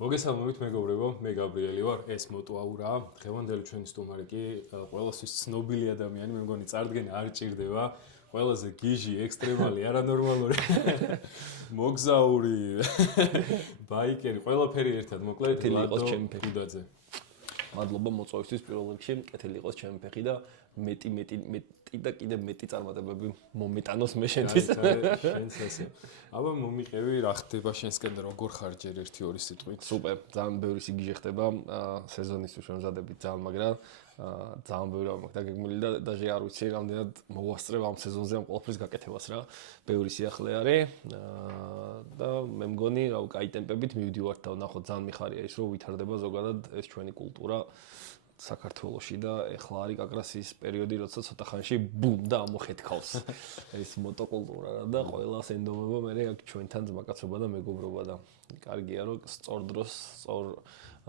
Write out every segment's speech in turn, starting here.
მოგესალმებით მეგობრებო, მე გაბრიელი ვარ, ეს მოტუაურაა. დღევანდელი ჩვენი სტუმარი კი ყველასთვის ცნობილი ადამიანი, მე მგონი წარდგენა არ ჭირდება. ყველაზე გიჟი, ექსტრემალი, არანორმალური მოგზაური, ბაიკერი, ყველაფერი ერთად, მოკლედ ლადო გუდაძე. მადლობა მოწვევისთვის პირველ რიგში, კეთილი იყოს ჩემი ფეხი და მეტი და კიდე მეტი წარმატებები მომეტანოს მე შენთვის. შენს ასე. აბა მომიყევი, რა ხდება შენსკენ და როგორ ხარ ჯერ 1-2 სიტყვით? სუპერ, ძალიან ბევრი სიგიჟე ხდება სეზონისთვის შემზადებით ძალიან, მაგრამ ძალიან ბევრი ამბავი გეგმილი და დაჟე არ ვიცი რამდენად მოვასწრებ ამ სეზონზე ამ ყველაფრის გაკეთებას რა. ბევრი სიახლე არის და მე მგონი რა კაი ტემპებით მივდივართ და ნახოთ ძალიან მიხარია ის რომ ვითარდება ზოგადად ეს ჩვენი კულტურა საქართველოში და ეხლა არის კაკრას ის პერიოდი, როცა ცოტა ხანში ბუმ და ამოხეთქავს ეს მოტოკულტურა და ყველას ენდომება მე აქ ჩვენთან ძმაკაცობა და მეგობრობა და კარგია რომ სწორ დროს სწორ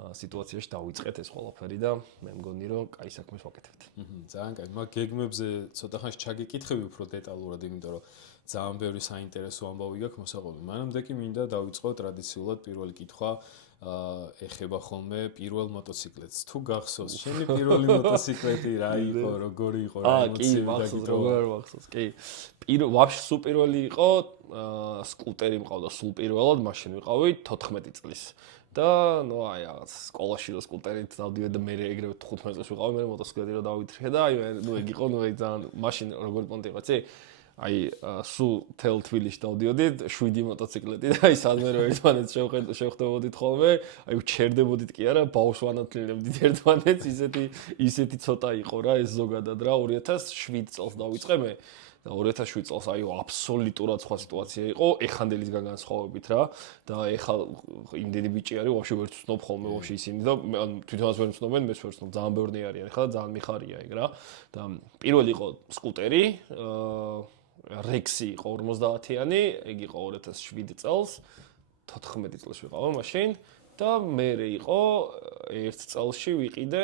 სიტუაციაში დავიწყეთ ეს ყველაფერი და მე მგონი რომ კაი საქმეს ვაკეთებთ. ძალიან კაი. მაგ გეგმებზე ცოტა ხანში ჩაგიკითხები უფრო დეტალურად, იმიტომ რომ ძალიან ბევრი საინტერესო ამბავი გაქვს მოსაყოლი. მანამდე კი მინდა დავიწყო ტრადიციულად პირველი კითხვა ეხება ხოლმე პირველ მოტოციკლეტს. თუ გახსოვს, შენი პირველი მოტოციკლეტი რა იყო, როგორი იყო, რა ემოციები დაგიტოვა? როგორ მახსოვს? კი. ვაფშე სულ პირველი იყო სკუტერი მყავდა სულ პირველად, მაშინ ვიყავი 14 წლის. და ნუ აი რაღაც სკოლაში რო სკუტერით დავდივე და მე ეგრევე 15 წელს ვიყავი, მე მოტოციკლეტი რო დავითრიხე და აი ნუ ეგ იყო, ნუ აი ძალიან მაშინ როგორი პონტი იყო, ცი? აი სულ თელ თბილისში დავდიოდით 7 მოტოციკლეტი და აი სადმე რო ერთმანეთს შევხვდებოდით ხოლმე, აი ვჩერდებოდით კი არა, ბაუს ვანათლებდით ერთმანეთს, ისეთი ცოტა იყო რა ეს ზოგადად რა 2007 წელს დავიწყე მე. და 2007 წელს აი აბსოლუტურად სხვა სიტუაცია იყო, ეხანდელისგან განსხვავებით რა და ეხლა იმდენი ბიჭი არის, ვაფშე ვერ ვცნობ ხოლმე ვაფშე ისინი და თვითონაც ვერ ვცნობენ, მეც ვერ ვცნობ, ძალიან ბევრი არიან ეხლა და ძალიან მიხარია ეგ რა. და პირველი იყო სკუტერი, რექსი იყო 50-იანი, ეგ იყო 2007 წელს, 14 წელს ვიყავ მაშინ და მერე იყო ერთ წელში ვიყიდე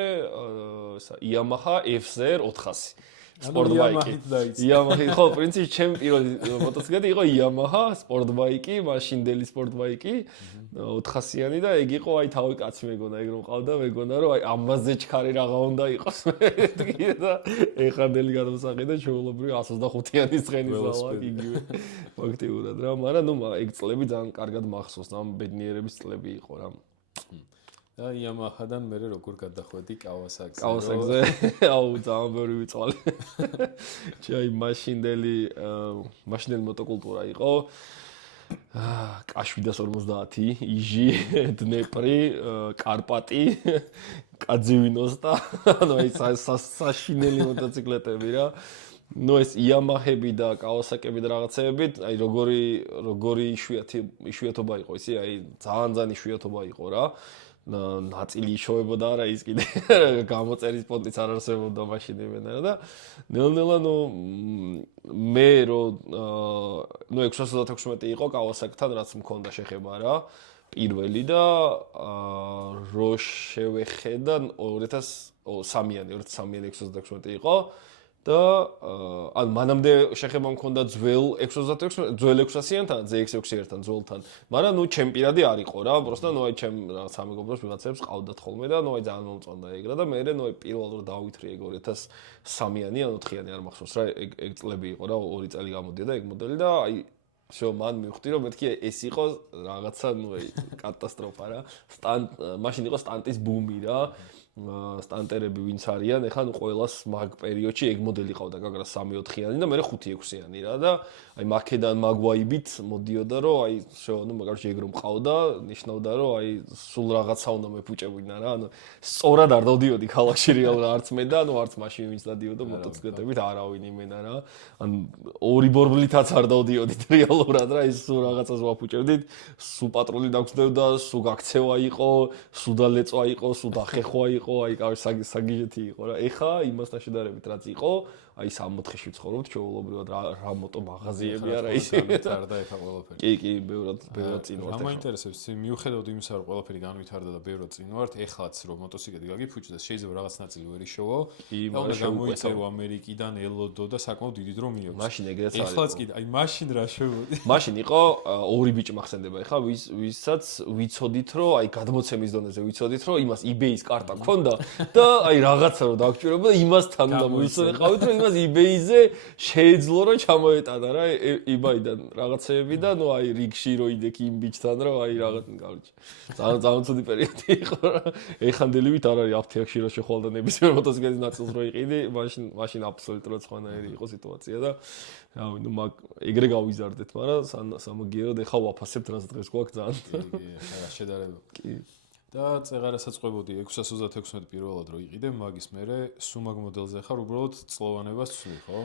Yamaha FZR 400. სპორტ ბაიკი. Yamaha ხო, პრინციპში ჩემი პირველი მოტოციკლეტი იყო Yamaha სპორტ ბაიკი, მაშინდელი სპორტ ბაიკი 400-იანი და ეგ იყო აი თავი კაცი მეგონა, ეგ რომ ყავდა მეგონა რომ აი ამაზე ჩქარი რაღა უნდა იყოს მე და ეხანდელი გადმოსაყი და ჩვეულებრივი 125-იანი ცხენის ზალა იგივე ფაქტიურად რა, მაგრამ ნუ ეგ წლები ძალიან კარგად მახსოვს, ამ ბედნიერების წლები იყო რა. და Yamaha-დან მე როგორ გადახვედი Kawasaki-ზე. Kawasaki-ზე. აუ, ძალიან ბევრი ვიწვალე. ჩაი მაშინდელი მოტოკულტურა იყო. K750, იჟი, დნეპრი, კარპატი, კაძივინოსტა, ანუ აი საშინელი მოტოციკლეტები რა. ნუ ეს Yamaha-ები და Kawasaki-ები და რაღაცეებით, აი როგორი იშვიათობა იყო ისი, აი ძალიან იშვიათობა იყო რა. ნაწილი იშოვებოდა არა ის კიდე გამოწერის პონტიც არ არსებობდა მაშინ იმენა და ნელ-ნელა ნუ მე რო ნუ 616 იყო Kawasaki-თან რაც მქონდა შეხება რა პირველი და რო შევეხედა 2003-იანი 616 იყო და ან მანამდე შეხება მქონდა ძველ 600-იან, ZX6-იან ძველთან. მაგრამ ნუ ჩემ პირადი არ იყო რა, პროსტა ნუ აი ჩემ რაღაც ამეგობრებს ვიღაცებს ყავდათ ხოლმე და ნუ აი ძალიან მომწონდა ეგ რა და მე ნუ აი პირველად რო დავითრიე 2003-იანი ან 4-იანი არ მახსოვს რა, ეგ წლები იყო რა, 2 წელი გამოდიოდა ეგ მოდელი და აი всё მან მივხვდი რომ მეთქი ეს იყო რაღაცა ნუ აი კატასტროფა რა. მაშინ იყო სტანტის ბუმი რა. სტანტერები ვინც არიან, ეხლა ნუ ყოველას მაგ პერიოდში ეგ მოდელი ყავდა გაგრას 3-4-იანი და მე 5-6-იანი რა და აი მაქედან მაგვაიბით მოდიოდა რომ აი всё ნუ მაგარში ეგ რომ ყავდა, ნიშნავდა რომ აი სულ რაღაცა უნდა მეფუჭებინა რა, ანუ სწორად არ დავდიოდი ქალაქში რეალურად არც მე და ნუ არც მაშინ ვინც დადიოდა მოტოციკლეტებით არავინ იმენა რა. ან ორი ბორბლითაც არ დავდიოდით რეალურად რა, ის სულ რაღაცას ვაფუჭებდით, სულ პატრული დაგწევდა, სულ გაქცევა იყო, სულ დალეწვა იყო, სულ დახეხვა იყო. აი კავი საგიჟეთი იყო რა. ეხა იმასთან შედარებით რაც იყო აი 64-ში ვცხოვრობთ, ჩვეულებრივად რა მოტო მაღაზიები არა ის. განვითარდა ეხა ყველაფერი. კი, ბევრად წინ ვართ. რა მაინტერესებს, მიუხედავად იმისა, რომ ყველაფერი განვითარდა და ბევრად წინ ვართ, ეხლაც რომ მოტოციკლი გაგიფუჭდეს, შეიძლება რაღაც ნაწილი ვერ იშოვო. და გამოიწერო ამერიკიდან ელოდო და საკმაოდ დიდი დრო მიიღო. მაშინ ეგრეც არის. ეხლაც კი, აი მაშინ რა შევოდი. მაშინ იყო ორი ბიჭი მახსენდება, ეხლა ვისაც ვიცოდით, რომ აი გადმოცემის დონეზე ვიცოდით, რომ იმას eBay-ის კარტა ქონდა და აი რაღაცა რომ დაგჭირებოდა იმასთან უნდა მოვიცოდეთ, რომ იმას eBay-ზე შეეძლო რომ ჩამოეტანა რა eBay-დან რაღაცეები და ნუ აი რიგში რო იდექი იმ ბიჭთან რომ აი რაღაც გავიჭი. ძალიან ცუდი პერიოდი იყო რა. ეხანდელივით არ არის აფთიაქში რა შეხვალ და ნებისმიერ მოტოციკლის ნაწილს რო იყიდი, მაშინ აბსოლუტურად სხვანაირი იყო სიტუაცია და რავი, ნუ ეგრე გავიზარდეთ, მაგრამ სამაგიეროდ ეხა ვაფასებთ რას დღეს გვაქვს ძალიან. კი, რა შედარება. კი. და წეღარასაც ყვებოდი 636 პირველად რო იყიდე, მაგის მერე სუმაგ მოდელზე ხარ უბრალოდ წლოვანებას ცვლი, ხო?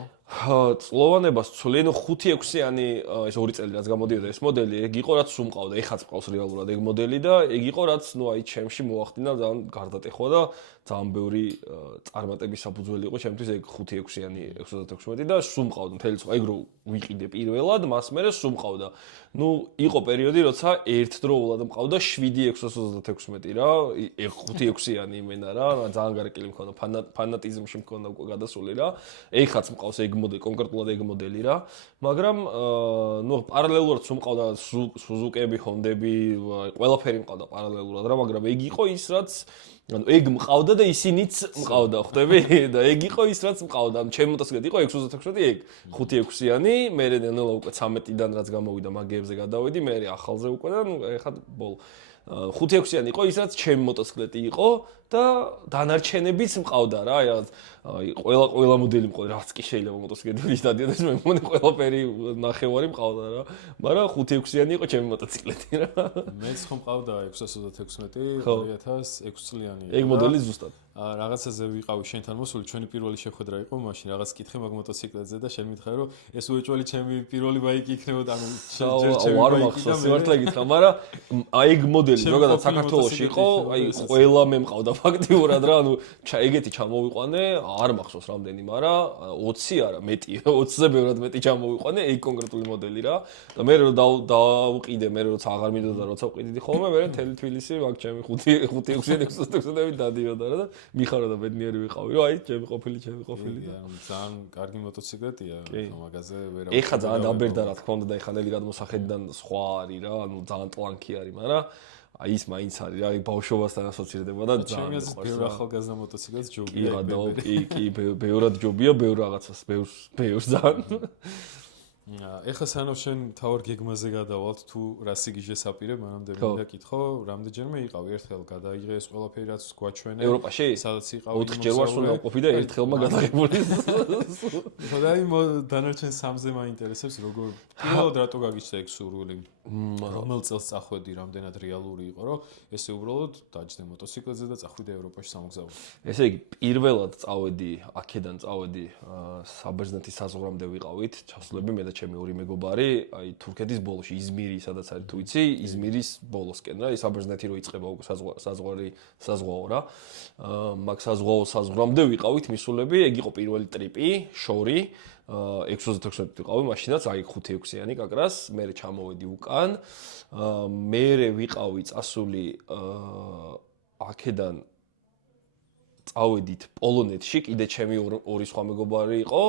წლოვანებას ცვლი, ნუ 5-6-იანი ეს 2 წელი რაც გამოდიოდა ეს მოდელი, ეგ იყო რაც სუმყავდა, ეხაც ყავს რეალურად ეგ მოდელი და ეგ იყო რაც ნუ აი ჩემში მოახდინა ძალიან გარდატეხვა და ძალიან ბევრი წარმატების საფუძველი იყო ჩემთვის ეგ 5-6-იანი 616 და სუმყავდა მთელი წვა ეგ რო ვიყიდე პირველად, მას მერე სუმყავდა. ნუ იყო პერიოდი, როცა ერთდროულად მყავდა 7-636 რა, ეგ 5-6-იანი იმენა რა, ძალიან გარკვეული მქონდა, ფანატიზმში მქონდა უკვე გადასული რა. ეხაც მყავს ეგ მოდელი, კონკრეტულად ეგ მოდელი რა. მაგრამ ნუ პარალელურად სუმყავდა სუზუკები, ჰონდები, ყველაფერი მყავდა პარალელურად რა, მაგრამ ეგ იყო ის რაც ანუ ეგ მყავდა და ისინიც მყავდა, ხვდები? და ეგ იყო ის რაც მყავდა. ჩემ მოტოციკლად იყო 616 ეგ 5-6-იანი, მე ნელა უკვე 13-დან რაც გამოვიდა მაგეებზე გადავედი, მე ახალზე უკვე და ნუ ეხლა ბოლო 5-6-იანი იყო ის რაც ჩემ მოტოციკლეტი იყო და დანარჩენებიც მყავდა რა, აი ყველა მოდელი მყავდა, რაც კი შეიძლება მოტოციკლეტის დადიოდეს, მე მგონი ყველაფერი ნახევარი მყავდა რა. მაგრამ 5-6-იანი იყო ჩემი მოტოციკლეტი რა. მეც ხომ მყავდა 616 2006 წლიანი. ეგ მოდელი ზუსტად. რაღაცაზე ვიყავი შენთან მოსული, ჩვენი პირველი შეხვედრა იყო, მაშინ რაღაც კითხე მაგ მოტოციკლეტზე და შენ მითხარი რომ ეს უეჭველი ჩემი პირველი ბაიკი იქნებოდა, ანუ ჯერ ჩემი არ ბაიკი მახსოვს, სიმართლე გითხრა, მაგრამ აი ეგ მოდელი ზოგადად საქართველოში იყო, აი ყველა მე მყავდა ფაქტიურად რა, ანუ ეგეთი ჩამოვიყვანე, არ მახსოვს რამდენი, მაგრამ 20 არა, მეტი, 20-ზე ბევრად მეტი ჩამოვიყვანე ეგ კონკრეტული მოდელი რა. და მე რომ დავუყიდე, მე როცა აღარ მინდოდა, როცა ვყიდიდი ხოლმე, მე მთელი თბილისი მაგ ჩემი 5-6-6 დადიოდა რა და მიხარდა ბედნიერი ვიყავი, რომ აი ჩემი ყოფილი. ძალიან კარგი მოტოციკლეტია, მაგაზე ვერ ავიღე. ეხა ძალიან დაბერდა რა თქმა უნდა და ეხა ნელი გადმოსახედიდან სხვა არის რა, ანუ ძალიან ტლანკი არის, მაგრამ აი ის მაინც არის რა, ბავშვობასთან ასოცირდება და ძალიან მიყვარს. ჩემს ბევრ ახალგაზრდა მოტოციკლს ჯობია. კი, ბევრად ჯობია, ბევრ რაღაცას, ბევრს ძალიან. ეხლა სანამ შენ თავარ გეგმაზე გადავალთ, თუ რა სიგიჟეს აპირებ, მანამდე მინდა კითხო, რამდენჯერმე იყავი ერთხელ გადაიღე ეს ყველაფერი რაც გვაჩვენე ევროპაში? სადაც იყავი? 4 ჯერ ვარ უნდა ყოფი და ერთხელმა გადაღებული. ხოდა იმ დანარჩენ 3-ზე მაინტერესებს როგორ პირველად რატო გაგიჩნდა ეგ სურვილი? რომელ წელს წახვედი, რამდენად რეალური იყო, რომ ესე უბრალოდ დაჯდე მოტოციკლზე და წახვიდე ევროპაში სამგზავროდ. ესე იგი, პირველად წავედი, აქედან წავედი საბერძნეთის საზღვრამდე ვიყავით, ჩასვლები მე და ჩემი ორი მეგობარი, აი თურქეთის ბოლოში, იზმირი, სადაც არის თუ იცი, იზმირის ბოლოსკენ რა, საბერძნეთი რო იწყება უკვე საზღვაო რა. მაგ საზღვრამდე ვიყავით მისულები, ეგ იყო პირველი ტრიპი, შორი 616 ვიყავი, მაშინაც აი 5-6-იანი კაკრას, მე ჩამოვედი უკან. მე ვიყავი წასული აქედან წავედით პოლონეთში, კიდე ჩემი ორი სხვა მეგობარი იყო.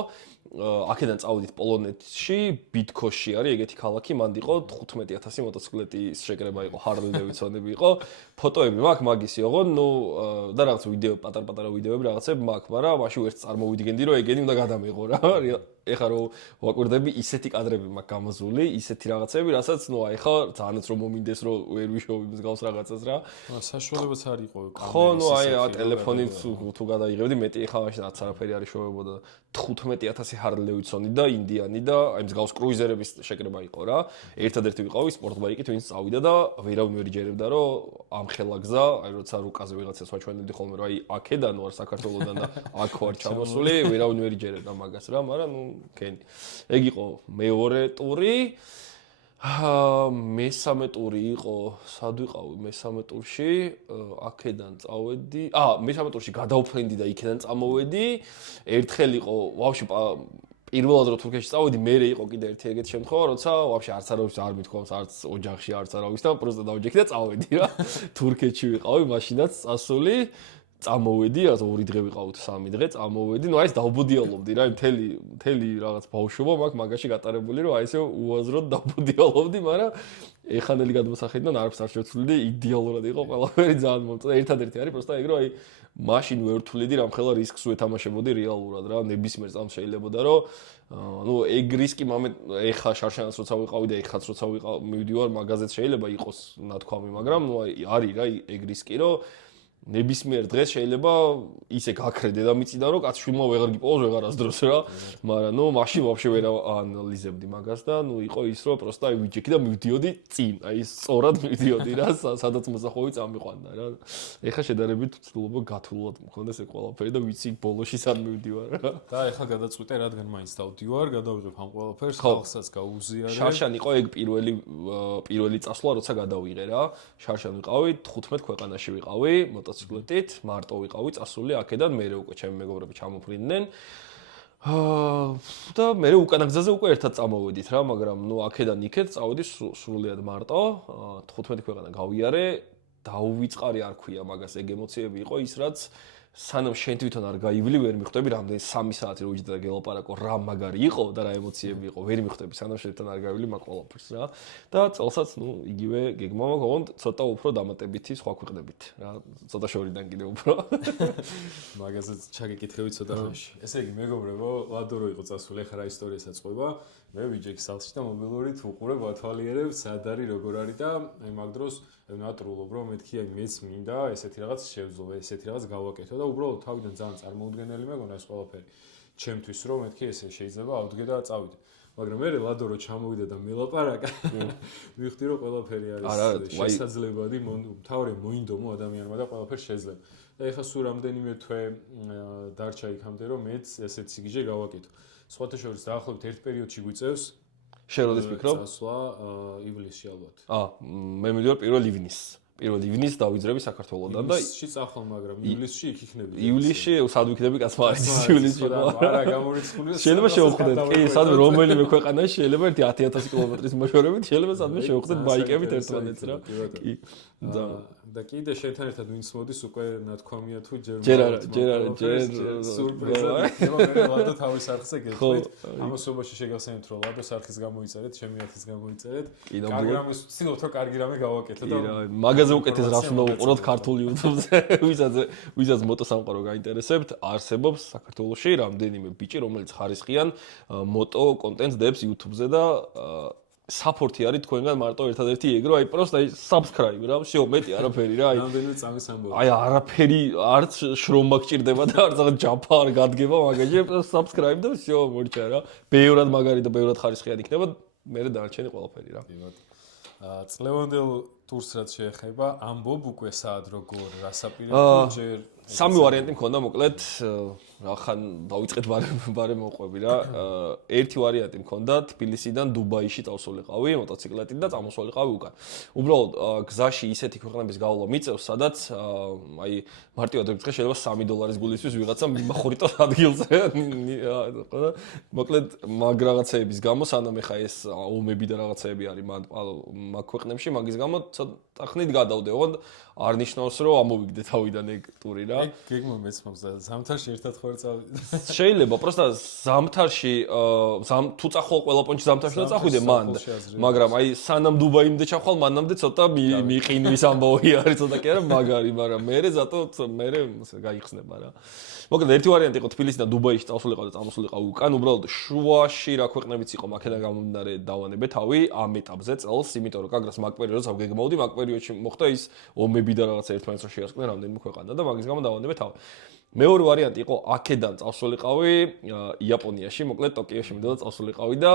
აქედან წავედით პოლონეთში, ბიტქოში არის ეგეთი ქალაქი, მანდ იყო 15000 მოტოციკლეტის შეკრება იყო, ჰარლი დევიდსონები იყო. ფოტოები მაქვს მაგისი, ოღონ ნუ და რაღაც ვიდეო, პატარ-პატარა ვიდეოები რაღაცები მაქვს, მაგრამ მაშინ ვერც წარმოვიდგენდი, რომ ეგენი უნდა გადამეღო რა. ეხლა რომ ვაკვირდები, ისეთი კადრები მაქვს გამოზული, ისეთი რაღაცები, რასაც ნუ აი ხა ძალიანაც რომ მომინდეს, რომ ვერ ვიშოვი მსგავს რაღაცას რა. საშუალებაც არ იყო კამერის. ხო, ნუ აი ტელეფონით თუ გადაიღებდი, მეტი ეხლა მაშინ რაც არაფერი არ იშოვებოდა. 15000 ჰარლი დევიდსონი და ინდიანი და აი მსგავს კრუიზერების შეკრება იყო რა. ერთადერთი ვიყავი სპორტ ბაიკით, ვინც წავიდა და ვერავინ ვერ იჯერებდა, რომ ამ ხელა გზა, აი როცა რუკაზე ვიღაცას ვაჩვენებდი ხოლმე, რომ აი აქედან ვარ საქართველოსდან და აქ ვარ ჩამოსული, ვერავინ ვერ იჯერებდა მაგას რა, მაგრამ ნუ კენი. ეგ იყო მეორე ტური. მესამე ტური იყო, სად ვიყავი მესამე ტურში, აქედან წავედი. მესამე ტურში გადავფრენდი და იქედან წამოვედი. ერთხელ იყო, ვაფშე პირველად რო თურქეთში წავედი, მერე იყო კიდე ერთი ეგეთი შემთხვევა, როცა ვაფშე არც არავის არ მithქვამს, არც ოჯახში, არც არავის და პროსტა დავჯექი და წავედი რა. თურქეთში ვიყავი, მაშინაც წასული. წამოვედი, რა 2 დღე ვიყავთ, 3 დღე წამოვედი. ნუ აი ეს დავბუდიალობდი რა, მთელი რაღაც ბავშვობა მაქვს მაგაში გატარებული, რომ აი ესე უაზროდ დავბუდიალობდი, მაგრამ ეხანელი გადმოსახედიდან არაფერს არ შევცვლიდი, იდეალურად იყო ყველაფერი ძალიან მომწონდა. ერთადერთი არის პროსტა ეგ რომ აი მაშინ ვერ ვთვლიდი რამხელა რისკს ვეთამაშებოდი რეალურად რა, ნებისმიერ წამს შეიძლებოდა რომ ნუ ეგ რისკი ეხა შარშანაც როცა ვიყავი და ეხაც როცა მივდივარ მაგაზეც შეიძლება იყოს ნათქვამი, მაგრამ ნუ აი არის რა ეგ რისკი რომ ნებისმიერ დღეს შეიძლება ისე გაქრე დედამიწიდან რომ კაც შვილმა ვეღარ გიპოვოს ვეღარასდროს რა, მაგრამ ნუ მაშინ ვაფშე ვერ აანალიზებდი მაგას და ნუ იყო ის რომ პროსტა ვიჯექი და მივდიოდი წინ, აი სწორად მივდიოდი რა, სადაც მოსახოვი წამიყვანდა რა. ეხა შედარებით ცდილობა გათვლულად მქონდეს ეს ყველაფერი და ვიცი ბოლოში სად მივდივარ რა. და ეხა გადაწყვიტე რადგან მაინც დავდივარ, გადავიღებ ამ ყველაფერს, ხალხსაც გაუზიარე. შარშან იყო ეგ პირველი წასვლა როცა გადავიღე რა. შარშან ვიყავი, 15 ქვეყანაში ვიყავი, მოტოციკლეტით, მარტო ვიყავი წასული აქედან, მერე უკვე ჩემი მეგობრები ჩამოფრინდნენ. და მერე უკანა გზაზე უკვე ერთად წამოვედით რა, მაგრამ ნუ აქედან იქეთ წავედი სრულიად მარტო, 15 ქვეყანა გავიარე, დაუვიწყარი არ ქვია მაგას, ეგ ემოციები იყო ის რაც სანამ შენ თვითონ არ გაივლი, ვერ მიხვდები რამდენი 3 საათი რო ვიჯდა და გელაპარაკო, რა მაგარი იყო და რა ემოციები იყო, ვერ მიხვდები სანამ შენ თვითონ არ გაივლი მაგ ყველაფერს რა. და წელსაც ნუ იგივე გეგმა მაქვს, ოღონდ ცოტა უფრო დამატებითი სხვა ქვეყნებით რა, ცოტა შორიდან კიდე უფრო. მაგასაც ჩაგეკითხები ცოტა ხანში. ესე იგი, მეგობრებო, ლადო რო იყო წასული, ახლა რა ისტორიას აწყობა. მე ვიჯექი სახლში და მობილურით ვუყურებ, ვათვალიერებ, სად არის, როგორ არის და აი მაგ დროს ნატრულობ რომ მეთქი აი მეც მინდა ესეთი რაღაც შევძლო, ესეთი რაღაც გავაკეთო და უბრალოდ თავიდან ძალიან წარმოუდგენელი მეგონა ეს ყველაფერი. ჩემთვის რომ მეთქი ესე შეიძლება ავდგე და წავიდე. მაგრამ მე ლადო რო ჩამოვიდა და მელაპარაკა, მივხვდი რომ ყველაფერი არის შესაძლებადი, მთავარი მოინდომო ადამიანმა და ყველაფერი შეიძლება. და ეხლა სულ რამდენიმე თვე დარჩა იქამდე რომ მეც ესეთ სიგიჟე გავაკეთო. სხვათა შორის დაახლოებით ერთ პერიოდში გვიწევს შენ როდის ფიქრობ? წასვლა ივლისში ალბათ. მე მივიდივარ 1 ივნისს დავიძრები საქართველოსთან და ივლისში წახვალ, მაგრამ ივლისში იქ იქნები. ივლისში სად ვიქნები კაცმა არის ივლისში. არა, გამორიცხულია. შეიძლება შევხვდეთ, კი, სადმე რომელიმე ქვეყანაში შეიძლება 10,000 კილომეტრის მოშორებით შეიძლება სადმე შევხვდეთ ბაიკებით ერთმანეთს რა. კი. და კიდე შენთან ერთად ვინც მოდის უკვე ნათქვამია თუ ჯერ სურპრიზა. ლადო თავის არხზე გეტყვით. ამასობაში შეგახსენებთ რომ ლადოს არხის გამოიწერეთ, ჩემი არხის გამოიწერეთ. კარგი რამე ვცდილობთ რომ კარგი რამე გავაკეთო და მაგაზე უკეთეს რას უნდა უყუროთ ქართულ YouTube-ზე, ვისაც მოტოსამყარო გაინტერესებთ, არსებობს საქართველოში რამდენიმე ბიჭი, რომელიც ხარისხიან მოტო კონტენტს დებს YouTube-ზე და support-ი არის თქვენგან მარტო ერთადერთი ეგ რომ აი პროსტა აი subscribe რა, всё, მეტი არაფერი რა, აი რამდენიმე წამის ამბავი. აი არაფერი არც შრომა გჭირდება და არც რაღაც ჯაფა არ გადგება მაგაში, subscribe და всё, მორჩა რა. ბევრად მაგარი და ბევრად ხარისხიანი იქნება, მე დარჩენი ყველაფერი რა. წლევანდელ ტურს რაც შეეხება, ამბობ უკვე სად როგორ რასაპირებო ჯერ სამი ვარიანტი მქონდა მოკლედ, რახან დავიწყეთ ბარე მოყვები რა. ერთი ვარიანტი მქონდა თბილისიდან დუბაიში წავსულიყავი მოტოციკლეტით და წამოსულიყავი უკან. უბრალოდ გზაში ისეთი ქვეყნების გავლა მიწევს, სადაც აი მარტივად ვიწყე შეიძლება $3 გულისთვის ვიღაცა მიმახორიტოს ადგილზე. მოკლედ მაგ რაღაცეების გამო სანამ ეხა ეს ომები და რაღაცეები არის მაგ ქვეყნებში, მაგის გამო ცოტა ხნით გადავდე, ოღონდ არ ნიშნავს რომ ამოვიგდე თავიდან ეგ ტური რა. გეგმა მეც მაქვს და ზამთარში ერთად ხوار წავიდე. შეიძლება, პროსტა ზამთარში თუ წახვალ ყველა პონჩი ზამთარში და წახვიდე მან. მაგრამ აი სანამ დუბაიმდე ჩახვალ, მანამდე ცოტა მიყინვის ამბავი არის, ცოტა კი არა მაგარი, მაგრამ მერე ზატო მერე გაიხსნება რა. მოკლედ ერთი ვარიანტი იყო თბილისიდან დუბაიში წავსულიყავ და წამოსულიყავ უკან, უბრალოდ შუაში რა ქვეყნებიც იყო, მაქედან გამომდინარე დავანებე თავი ამ ეტაპზე წელს, იმიტომ რომ კაგრას მაგ პერიოდს ავგეგმავდი, მაგ პერიოდში მოხდა ის ომები და რაღაცა ერთმანეთს შეასყდნენ რამდენიმე ქვეყანა და მაგის გამო დავანდები თავი. მეორე ვარიანტი იყო აქედან წავსულიყავი იაპონიაში, მოკლედ ტოკიოში მინდოდა წავსულიყავი და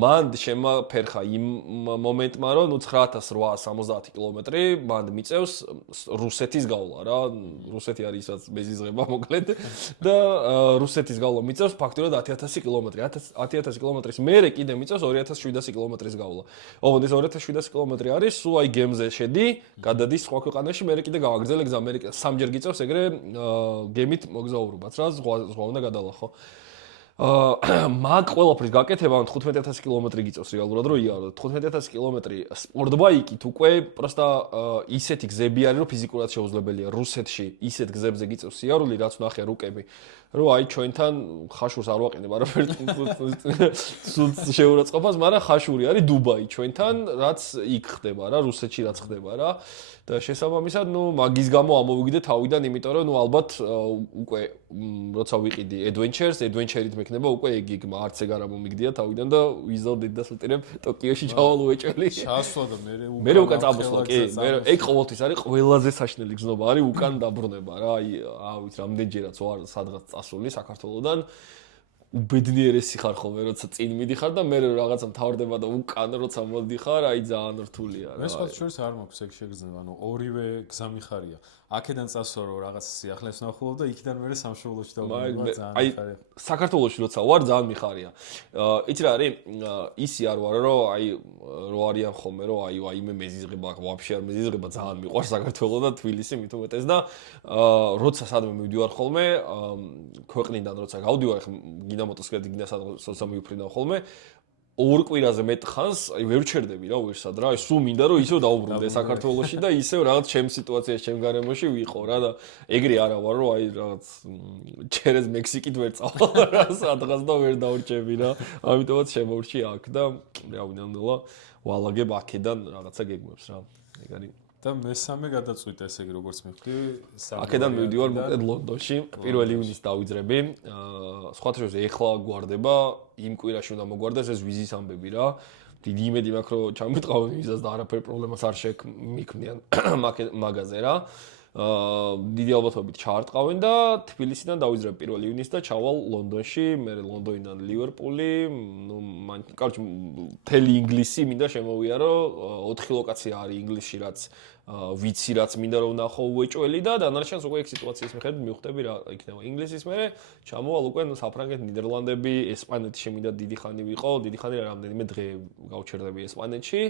მან შემაფერხა იმ მომენტმა, რომ 9870 კილომეტრი მან მიწევს რუსეთის გავლა რა. რუსეთი არის ისაც მეზიზღება მოკლედ და რუსეთის გავლა მიწევს ფაქტურად 10000 კილომეტრი. 10000 კილომეტრის მერე კიდე მიწევს 2700 კილომეტრის გავლა. ოღონდ ეს 2700 კილომეტრი არის, სულ აი გემზე შედი, გადადის სხვა ქვეყანაში, მერე კიდე გავაგრძელე გზა ამერიკა. სამჯერ გიწევს ეგრე გემით მოგზაურობაც რა, ზღვა უნდა გადალახო. მაგ ყველაფრის გაკეთება 15000 კილომეტრი გიწევს რეალურად რომ იარო 15000 კილომეტრი სპორტბაიკით უკვე პროსტა ისეთი გზები არის რომ ფიზიკურად შეუძლებელია რუსეთში ისეთ გზებზე გიწევს იარული რაც ნახე რუკები რომ აი ჩვენთან ხაშურს არ ვაყენებ არაფერს სულ შეურაცხყოფას მაგრამ ხაშური არის დუბაი ჩვენთან რაც იქ ხდება რა რუსეთში რაც ხდება რა და შესაბამისად ნუ მაგის გამო ამოვიგდე თავიდან იმიტომ რომ ნუ ალბათ უკვე როცა ვიყიდი adventure-ით მექნება უკვე ეგ არც ეგ არ მომიგდია თავიდან და ვიზავდით და სულტირებ ტოკიოში ჩავალ უეჭველი ჩასვლა და მე უკან წამოსვლა კი მე ეგ ყოველთვის არის ყველაზე საშნელი გზნობა არის უკან დაბრუნება რა აი ავით რამდენჯერაც ვარ სადღაც წასული საქართველოსდან უბედნიერესი ხარ ხოლმე როცა წინ მიდიხარ და მე რაღაცა მთავრდება და უკან როცა მოდიხარ აი ძალიან რთულია რა. მე სხვა შორის არ მაქვს ეგ შეგრძნება, ანუ ორივე გზა მიხარია. აქედან წასვლა რომ რაღაც სიახლეს ნახულობ და იქიდან მერე სამშობლოში დავბრუნება ძალიან მიხარია. საქართველოში როცა ვარ ძალიან მიხარია. იცი რა არის? ისი არ ვარ რომ აი რო არიან ხოლმე რომ აი მე მეზიზღება ვაფშე არ მეზიზღება ძალიან მიყვარს საქართველო და თბილისი მით უმეტეს და როცა სადმე მივდივარ ხოლმე ქვეყნიდან როცა გავდივარ გინდა მოტოციკლით გინდა სადღაც მივფრინავ ხოლმე ორ კვირაზე მეტ ხანს აი ვერ ჩერდები რა ვერსად რა აი სულ მინდა რომ ისევ დაუბრუნდე საქართველოში და ისევ რაღაც ჩემ სიტუაციაში ჩემ გარემოში ვიყო რა და ეგრე არა ვარ რომ აი რაღაც ჩერეს მექსიკით ვერ წავალ რა სადღაც და ვერ დავრჩები რა ამიტომაც შემოვრჩი აქ და რავინანდელა ვალაგებ აქედან რაღაცა გეგმებს რა ეგ არის და მესამე გადაწყვიტე ესე იგი როგორც მივხვდი აქედან მივდივარ მოკლედ ლონდონში 1 ივნისს დავიძრები სხვათა შორის ეხლა გვარდება იმ კვირაში უნდა მოგვარდეს ეს ვიზის ამბები რა დიდი იმედი მაქვს რომ ჩამიტყავენ ვიზას და არაფერ პრობლემას არ შექმნიან მაგაზე რა დიდი ალბათობით ჩაარტყავენ და თბილისიდან დავიძრებ 1 ივნისს და ჩავალ ლონდონში მე ლონდონიდან ლივერპული ნუ კარჩ მთელი ინგლისი მინდა შემოვიარო 4 ლოკაცია არის ინგლისში რაც ვიცი რაც მინდა რომ ნახო უეჭველი და დანარჩენს უკვე ეგ სიტუაციის მიხედვით მივხვდები რა იქნება ინგლისის მერე ჩამოვალ უკვე საფრანგეთი ნიდერლანდები ესპანეთში მინდა დიდი ხანი ვიყო დიდი ხანი რამდენიმე დღე გავჩერდები ესპანეთში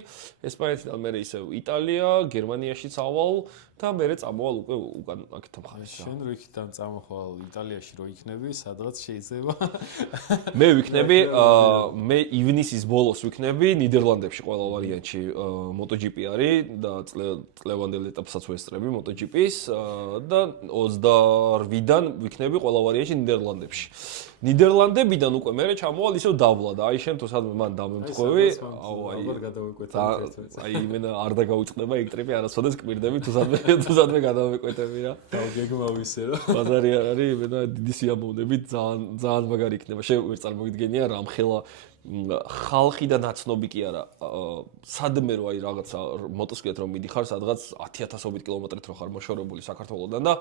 ესპანეთიდან მერე ისევ იტალია გერმანიაში წავალ და მერე წამოვალ უკვე უკან აქეთან ხანში შენ რო იქიდან წამოხვალ იტალიაში რო იქნები სადღაც შეიძლება მე ვიქნები მე ივნისის ბოლოს ვიქნები ნიდერლანდებში ყველა ვარიანტში MotoGP არის და ლევანდელ ეტაპსაც ვესწრები MotoGP-ს და 28-დან ვიქნები ყველა ვარიანტში ნიდერლანდებში. ნიდერლანდებიდან უკვე მე ჩამოვალ ისევ დაბლა და აი შენ თუ სადმე მან დამემთხვევი, აი გადავიკვეთე აი იმენა არ დაგაუწყდება ეგ ტრიპი არასოდეს კვირდები თუ სადმე გადავიკვეთები რა. გავგეგმავ ისე რა. ბაზარი არ არის იმენა დიდი სიამოვნები ძალიან მაგარი იქნება. შენ ვერ წარმოგიდგენია რამხელა ხალხი და ნაცნობი კი არა სადმე რო აი რაღაცა მოტოციკლით რომ მიდიხარ სადღაც 10000-ობით კილომეტრით რო ხარ მოშორებული საქართველოსდან და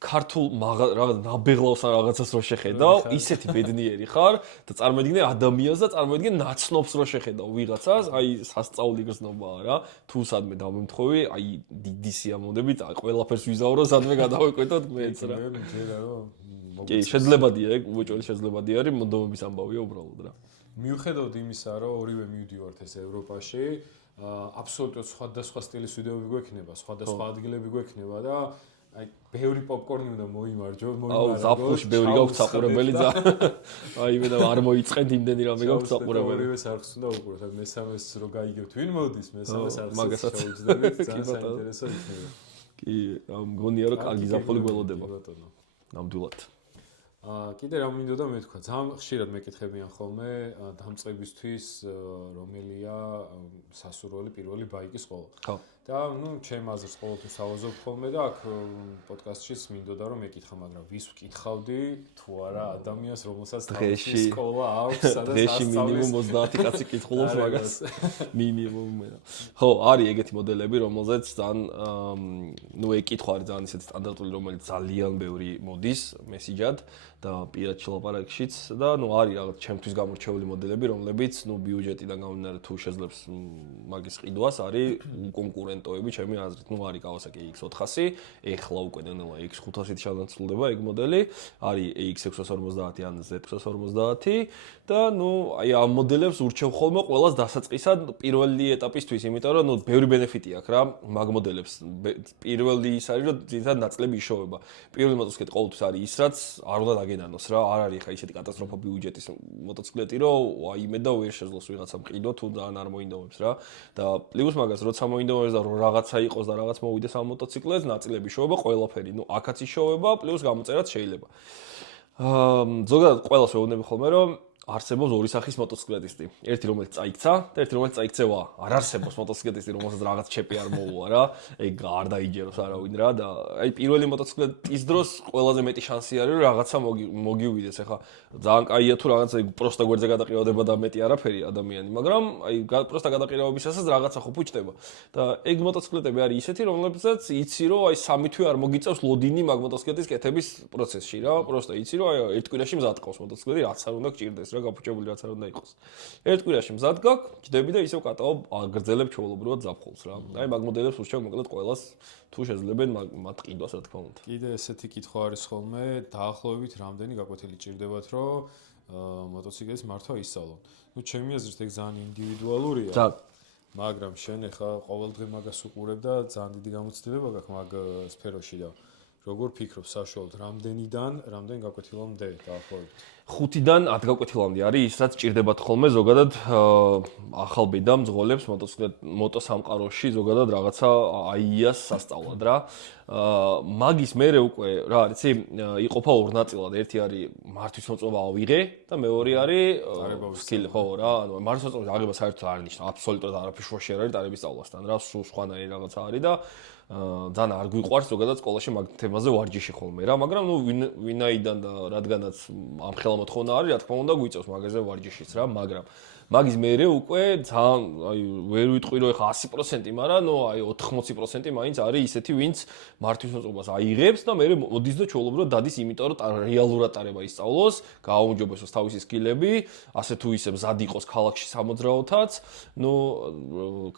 ქართულ რაღაც ნაბეღლავს ან რაღაცას რო შეხედავ ისეთი ბედნიერი ხარ და წარმოიდგინე ადამიანს და წარმოიდგინე ნაცნობს რო შეხედავ ვიღაცას აი სასწაული გრძნობაა რა თუ სადმე დამემთხვევი აი დიდი სიამოვნებით ყველაფერს ვიზავრო სადმე გადავეკვეთოთ მეც რა კი შეძლებადია ეგ უეჭველი შეძლებადი არის მონდომების ამბავია უბრალოდ რა მიუხედავად იმისა, რომ ორივე მივდივართ ეს ევროპაში, აბსოლუტურად სხვადასხვა სტილის ვიდეოები გვექნება, სხვადასხვა ადგილები გვექნება და აი ბევრი პოპკორნი უნდა მოიმარჯო, აუ ზაფხულში ბევრი გაქვს საყურებელი ძა. აი მე და არ მოიწყენთ იმდენი რამე გაქვს საყურებელი. ორივე არხს უნდა უყუროთ, აი მესამეს რო გაიგებთ ვინ მოდის, მესამეს არხს შევუძლებთ, ძალიან საინტერესო იქნება. კი, მგონია რომ კარგი ზაფხული გველოდება. ნამდვილად. კიდე რა მინდოდა მეთქვა, ძალიან ხშირად მეკითხებიან ხოლმე დამწყებისთვის რომელია სასურველი პირველი ბაიკის ყოლა. ხო. და ჩემ აზრს ყოველთვის ავაზობ ხოლმე და აქ პოდკასტშიც მინდოდა რომ ეკითხა, მაგრამ ვის ვკითხავდი თუ არა ადამიანს, რომელსაც თავისი სკოლა აქვს, სადაც დღეში მინიმუმ 30 კაცი კითხულობს მაგას. მინიმუმ. ხო, არის ეგეთი მოდელები, რომელზეც ძალიან ეკითხვა არის ძალიან ისეთი სტანდარტული, რომელიც ძალიან ბევრი მოდის მესიჯად და პირად შელაპარაკშიც და არის რაღაც ჩემთვის გამორჩეული მოდელები, რომლებიც ბიუჯეტიდან გამომდინარე თუ შეძლებს მაგის ყიდვას, არის კონკურენტოები ჩემი აზრით. არის Kawasaki AX400, ეხლა უკვე ნელა AX500-ით შევანაცვლდება ეგ მოდელი, არის AX650 ან Z650 და აი ამ მოდელებს ურჩევ ხოლმე ყველას დასაწყისად პირველი ეტაპისთვის, იმიტომ რომ ბევრი ბენეფიტი აქვს რა მაგ მოდელებს. პირველი ის არის, რომ ძირითადად ნაწლები იშოვება. პირველი მოტოციკლეტი ყოველთვის არის ის, რაც არ უნდა დაგენანოს რა, არ არის ხა ისეთი კატასტროფა ბიუჯეტის მოტოციკლეტი, რომ აიმე და ვერ შეძლოს ვიღაცამ ყიდო თუ ძალიან არ მოინდომებს რა. და პლუს მაგას როცა მოინდომებს და რაღაცა იყოს და რაღაც მოვიდეს ამ მოტოციკლეტს, ნაწილები შოვება ყველაფერი. აქაც იშოვება, პლუს გამოწერაც შეიძლება. ზოგადად ყველას ვეუბნები ხოლმე, რომ არსებობს ორი სახის მოტოციკლეტისტი. ერთი რომელიც წაიქცა და ერთი რომელიც წაიქცევა. არ არსებობს მოტოციკლეტისტი, რომელსაც რაღაც ჩეპი არ მოუვა რა. ეგ არ დაიჯეროს არავინ რა და აი პირველი მოტოციკლეტის დროს ყველაზე მეტი შანსი არის რომ რაღაცა მოგივიდეს. ეხლა ძალიან კაია თუ რაღაცა პროსტა გვერდზე გადაყირავდება და მეტი არაფერი ადამიანი, მაგრამ აი პროსტა გადაყირავებისასაც რაღაცა ხო ფუჭდება. და ეგ მოტოციკლეტები არის ისეთი, რომლებსაც იცი რომ აი 3 თვე არ მოგიწევს ლოდინი მაგ მოტოციკლეტის კეთების პროცესში რა. პროსტა იცი რომ აი ერთ კვირაში მზად ყავს მოტოციკლეტი, რაც არ უნდა გჭირდეს. გაფუჭებული რაც არ უნდა იყოს. ერთ კვირაში მზად გაქვს, ჯდები და ისევ კატაობ აგრძელებ ჩვეულებრივად ზაფხულს რა. აი მაგ მოდელებს ურჩევ მოკლედ ყველას თუ შეძლებენ მათ ყიდვას რა თქმა უნდა. კიდე ესეთი კითხვა არის ხოლმე, დაახლოებით რამდენი გაკვეთილი ჭირდებათ, რომ მოტოციკლის მართვა ისწავლონ. ჩემი აზრით ეგ ძალიან ინდივიდუალურია. მაგრამ შენ ახლა ყოველდღე მაგას უყურებ და ძალიან დიდი გამოცდილება გაქვს მაგ სფეროში და როგორ ფიქრობ საშუალოდ რამდენი გაკვეთილამდე დაახლოებით? 5-დან 10 გაკვეთილამდე არის ის რაც ჭირდებათ ხოლმე ზოგადად ახალ ბედა მძღოლებს მოტოსამყაროში ზოგადად რაღაცა აიას სასწავლად რა. მაგის მერე უკვე რა არის იყოფა ორ ნაწილად. ერთი არის მართვის მოწმობა ავიღე და მეორე არის სკილი ხო რა. ანუ მართვის მოწმობის აღება საერთოდ არ ნიშნავს აბსოლუტურად არაფერს შუაში არ არის ტარების სწავლასთან რა. სულ სხვანაირი რაღაცა არის და ძალიან არ გვიყვარს ზოგადად სკოლაში მაგ თემაზე ვარჯიში ხოლმე რა, მაგრამ ვინაიდან და რადგანაც ამ ხელა მოთხოვნა არის, რა თქმა უნდა გვიწევს მაგაზე ვარჯიშიც რა, მაგრამ მაგის მერე უკვე ძალიან აი ვერ ვიტყვი რომ ეხა 100%, მაგრამ აი 80% მაინც არის ისეთი, ვინც მართვის მოწმობას აიღებს და მერე მოდის და ჩვეულებრივად დადის, იმიტომ რომ რეალურად ტარება ისწავლოს, გააუმჯობესოს თავისი სკილები, ასე თუ ისე მზად იყოს ქალაქში სამოძრაოთაც,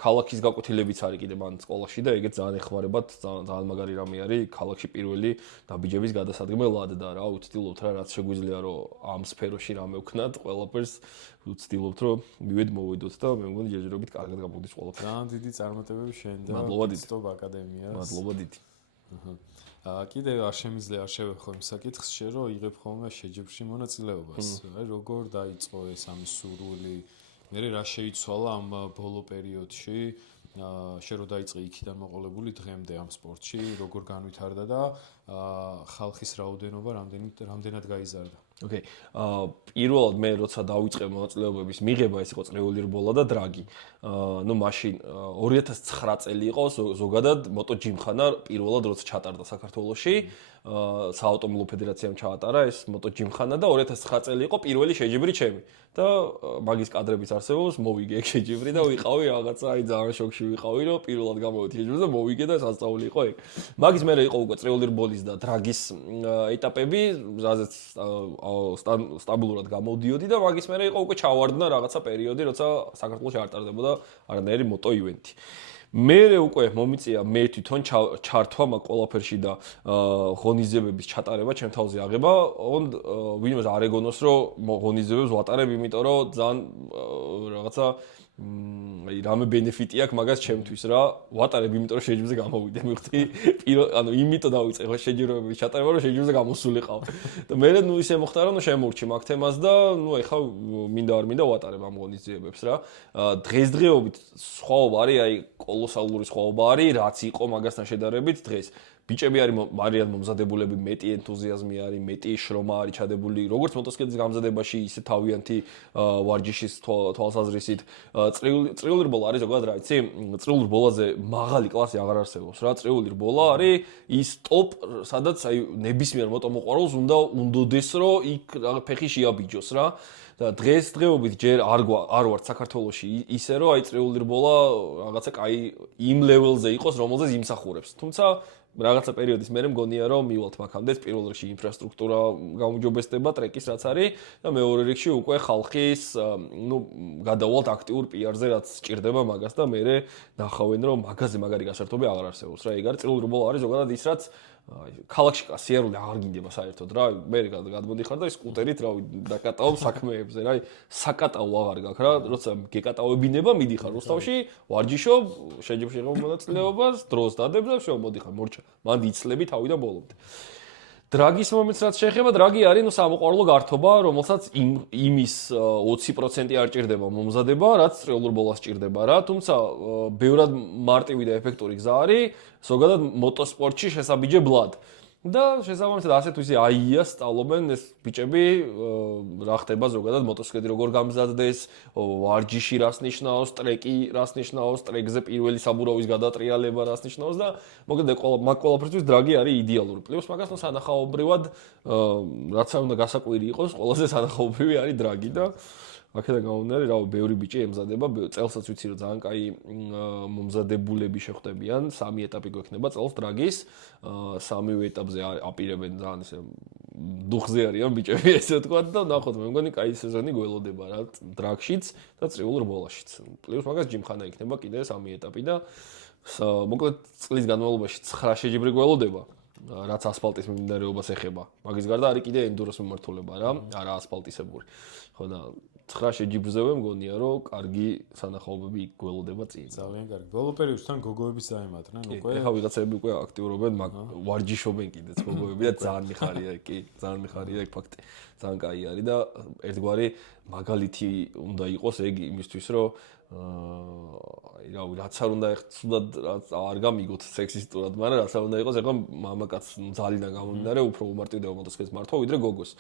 ქალაქის გაკვეთილებიც არის კიდე მან სკოლაში და ეგეც ძალიან ეხმარებათ, ძალიან მაგარი რამე არის ქალაქში პირველი დაბიჯების გადასადგმელად და რა ვცდილობთ რა რაც შეგვიძლია რომ ამ სფეროში რამე ვქნათ, ყველაფერს ვცდილობთ რომ მოვიდოთ და მე მგონი ჯერჯერობით კარგად გამოდის ყველაფერი. ძალიან დიდი წარმატებები შენ და სტოპ აკადემიას. მადლობა დიდი. კიდე არ შემიძლია არ შევეხო იმ საკითხს შე რომ იღებ ხოლმე შეჯიბრში მონაწილეობას. აი როგორ დაიწყო ეს ამის სურვილი? მე რა შეიცვალა ამ ბოლო პერიოდში? შე რო დაიწყე იქიდან მოყოლებული დღემდე ამ სპორტში, როგორ განვითარდა და ხალხის რაოდენობა რამდენად გაიზარდა? ოკეი. პირველად მე როცა დავიწყე მონაწილეობების მიღება, ეს იყო წრიული რბოლა და დრაგი. მაშინ 2009 წელი იყო ზოგადად MotoGym-ხანა პირველად როცა ჩატარდა საქართველოში. საავტომობილო ფედერაციამ ჩაატარა ეს MotoGym-ხანა და 2009 წელი იყო პირველი შეჯიბრი ჩემი. და მაგის კადრებიც არსებობს, მოვიგე ეგ შეჯიბრი და ვიყავი რაღაცა, აი ძალიან შოქში ვიყავი, რომ პირველად გამოვედი შეჯიბრზე და მოვიგე და სასწაული იყო ეგ. მაგის მერე იყო უკვე წრიული რბოლის და დრაგის ეტაპები, რაზეც სტაბილურად გამოდიოდი და მაგის მერე იყო უკვე ჩავარდნა რაღაცა პერიოდი, როცა საქართველოში არ ტარდებოდა არანაირი მოტო ივენთი. მერე უკვე მომიწია მე თვითონ ჩართვა მაგ ყველაფერში და ღონისძიებების ჩატარება ჩემ თავზე აღება. ვინმე არ ეგონოს რომ ღონისძიებებს ვატარებ, იმიტომ რომ ძალიან რაღაცა აი რამე ბენეფიტი აქვს მაგას ჩემთვის რა. ვატარებ, იმიტომ რომ შეჯიბრზე გამოვიდე, მივხვდი. ანუ იმიტომ დავიწყე ხო შეჯიბრების ჩატარება, რომ შეჯიბრზე გამოსულიყავ. და მე ისე მოხდა რომ შემურჩი მაგ თემას და ეხა მინდა არ მინდა ვატარებ ამ ღონისძიებებს რა. დღესდღეობით სხვაობა არის, აი კოლოსალური სხვაობა არის, რაც იყო მაგასთან შედარებით დღეს. ბიჭები არიან მომზადებულები, მეტი ენთუზიაზმი არის, მეტი შრომა არის ჩადებული, როგორც მოტოციკლის გამზადებაში, ისე თავიანთი ვარჯიშის თვალსაზრისით, წრიული რბოლა არის ზოგადად რა იცი? წრიულ რბოლაზე მაღალი კლასი აღარ არსებობს რა. წრიული რბოლა არის ის ტოპ, სადაც აი ნებისმიერ მოტომოყვარულს უნდოდეს რომ იქ ფეხი შეაბიჯოს რა. და დღესდღეობით ჯერ არ ვართ საქართველოში ისე რომ აი წრიული რბოლა რაღაცა კაი იმ ლეველზე იყოს, რომელზეც იმსახურებს. თუმცა რაღაცა პერიოდის მერე მგონია რომ მივალთ მაგამდე პირველ რიგში ინფრასტრუქტურა გაუმჯობესდება ტრეკის რაც არის და მეორე რიგში უკვე ხალხის გადავალთ აქტიურ პიარზე რაც სჭირდება მაგას და მერე ნახავენ რომ მაგაზე მაგარი გასართობი აღარ არსებობს რა. ეგ არის წრიული რბოლა არის ზოგადად ის რაც ქალაქში სიარული აღარ გინდება საერთოდ რა. მე გადმოდიხარ და სკუტერით რა დაკატავ საქმეებზე რა. საკატაო აღარ გაქვს რა. როცა გეკატავებინება მიდიხარ რუსთავში, ვარჯიშობ, შეჯიბრშეღებ მონაწილეობას, დროს დადებ და შო მოდიხარ მორჩა. მანდი იცლები თავიდან ბოლომდე. დრაგის მომენტს რაც შეეხება, დრაგი არის სამოყვარულო გართობა, რომელსაც იმის 20% არ ჭირდება მომზადება, რაც წრიულ რბოლას ჭირდება რა. თუმცა ბევრად მარტივი და ეფექტური გზა არის ზოგადად მოტოსპორტში შესაბიჯებლად. და შესაბამისად ასეთ ვისი აია სწავლობენ ეს ბიჭები რა ხდება ზოგადად მოტოციკლეტი როგორ გამზადდეს, ვარჯიში რას ნიშნავს, ტრეკი რას ნიშნავს, ტრეკზე პირველი საბურავის გადატრიალება რას ნიშნავს და მოკლედ მაგ ყველაფერთვის დრაგი არის იდეალური. პლუს მაგას სანახაობრივად რაც უნდა გასაკვირი იყოს, ყველაზე სანახაობრივი არის დრაგი და აქედან გამომდინარე, რა ბევრი ბიჭი ემზადება, წელსაც ვიცი რომ ძალიან კაი მომზადებულები შეხვდებიან, 3 ეტაპი გვექნება წელს დრაგის, 3-ვე ეტაპზე აპირებენ ძალიან ისე დუხზე არიან ბიჭები ესე ვთქვათ და ნახოთ მე მგონი კაი სეზონი გველოდება რა დრაგშიც და წრიულ რბოლაშიც. პლუს მაგას ჯიმხანა იქნება კიდე 3 ეტაპი და მოკლედ წლის განმავლობაში 9 შეჯიბრი გველოდება. რაც ასფალტის მიმდინარეობას ეხება. მაგის გარდა არის კიდე ენდუროს მიმართულება რა, არა ასფალტისებური. ხო და 9 შეჯიბრზევე მგონია რომ კარგი სანახაობები იქ გველოდება წინ. ძალიან კარგი. ბოლო პერიოდში თან გოგოების დაემატნენ უკვე. ეხლა ვიღაცები უკვე აქტიურობენ, ვარჯიშობენ კიდეც გოგოები და ძალიან მიხარია კი, ძალიან მიხარია ეგ ფაქტი. ძალიან კაი არის და ერთგვარი მაგალითი უნდა იყოს ეგ იმისთვის რომ რაც არ უნდა ეხცუდად არ გამიგოთ სექსისტურად, მაგრამ რაც არ უნდა იყოს ეხლა მამაკაც ძალიდან გამომდინარე უფრო უმარტივდება მოტოციკლის მართვა ვიდრე გოგოს.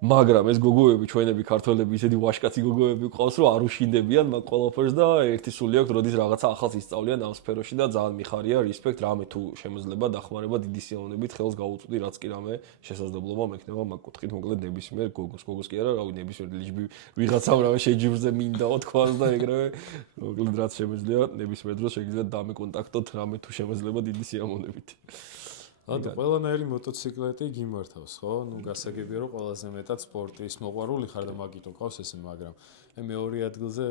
მაგრამ ეს გოგოები ჩვენები ქართველები ისეთი ვაშკაცი გოგოები ყავს რომ არ უშინდებიან მაგ ყველაფერს და ერთი სული აქვს როდის რაღაცა ახალს ისწავლიან ამ სფეროში და ძალიან მიხარია რესპექტ რამე თუ შემოძლება დახმარება დიდი სიამოვნებით ხელს გაუწვდი რაც კი რამე შესაძლებლობა მექნება მაგ კუთხით მოკლედ ნებისმიერ გოგოს კი არა რავი ნებისმიერ ლიჯბი ვიღაცამ რამე შეჯიბრზე მინდაო თქვას და ეგრევე მოკლედ რაც შემეძლია ნებისმიერ დროს შეგიძლიათ დამეკონტაქტოთ რამე თუ შემოძლება დიდი სიამოვნებით. ანუ ყველანაირი მოტოციკლეტი გიმართავს, ხო? ნუ გასაგებია რომ ყველაზე მეტად სპორტის მოყვარული ხარ და მაგითო ყავს ესე, მაგრამ აი მეორე ადგილზე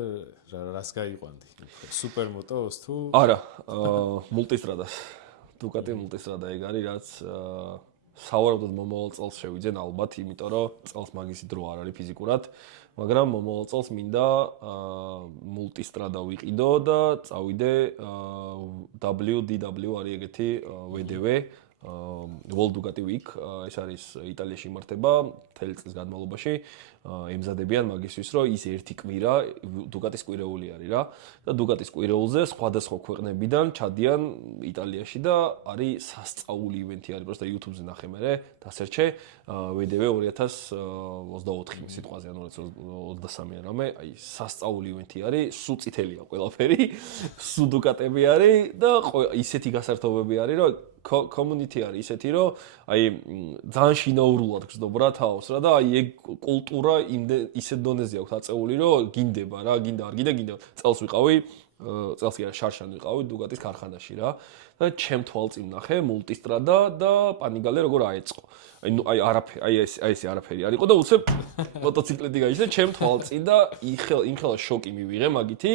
რას გაიყვანდი? სუპერმოტოს თუ? არა, მულტისტრადას. დუკატი მულტისტრადა ეგ არის, რაც სავარაუდოდ მომავალ წელს შევიძენ ალბათ, იმიტომ რომ წელს მაგისი დრო არ არის ფიზიკურად, მაგრამ მომავალ წელს მინდა მულტისტრადა ვიყიდო და წავიდე WDW არის ეგეთი WDW World Ducati Week, ეს არის იტალიაში იმართება მთელი წლის განმავლობაში. ემზადებიან მაგისთვის, რომ ის ერთი კვირა დუკატის კვირეული არის რა და დუკატის კვირეულზე სხვადასხვა ქვეყნებიდან ჩადიან იტალიაში და არის სასწაული ივენთი არის, просто YouTube-ზე ნახე მე, დასერჩე WDW 2024 სიტყვაზე ანუ 2023 ან რამე, აი სასწაული ივენთი არის, სუ წითელია ყველაფერი, სუ დუკატები არის და ისეთი გასართობები არის, რომ community არის ისეთი რომ აი ძალიან შინაურულად გრძნობა რა თავს რა და აი ეგ კულტურა ისეთ დონეზე აქვს აწეული რომ გინდება რა გინდა არ გინდა წელს ვიყავი წელს კი არა შარშან ვიყავი დუკატის ქარხანაში რა და ჩემ თვალწინ ნახე მულტისტრადა და პანიგალე როგორ აეწყო აი არაფერი აი ეს არაფერი არისო და უცებ მოტოციკლეტი გაიჭდა ჩემ თვალწინ და იმხელა შოკი მივიღე მაგითი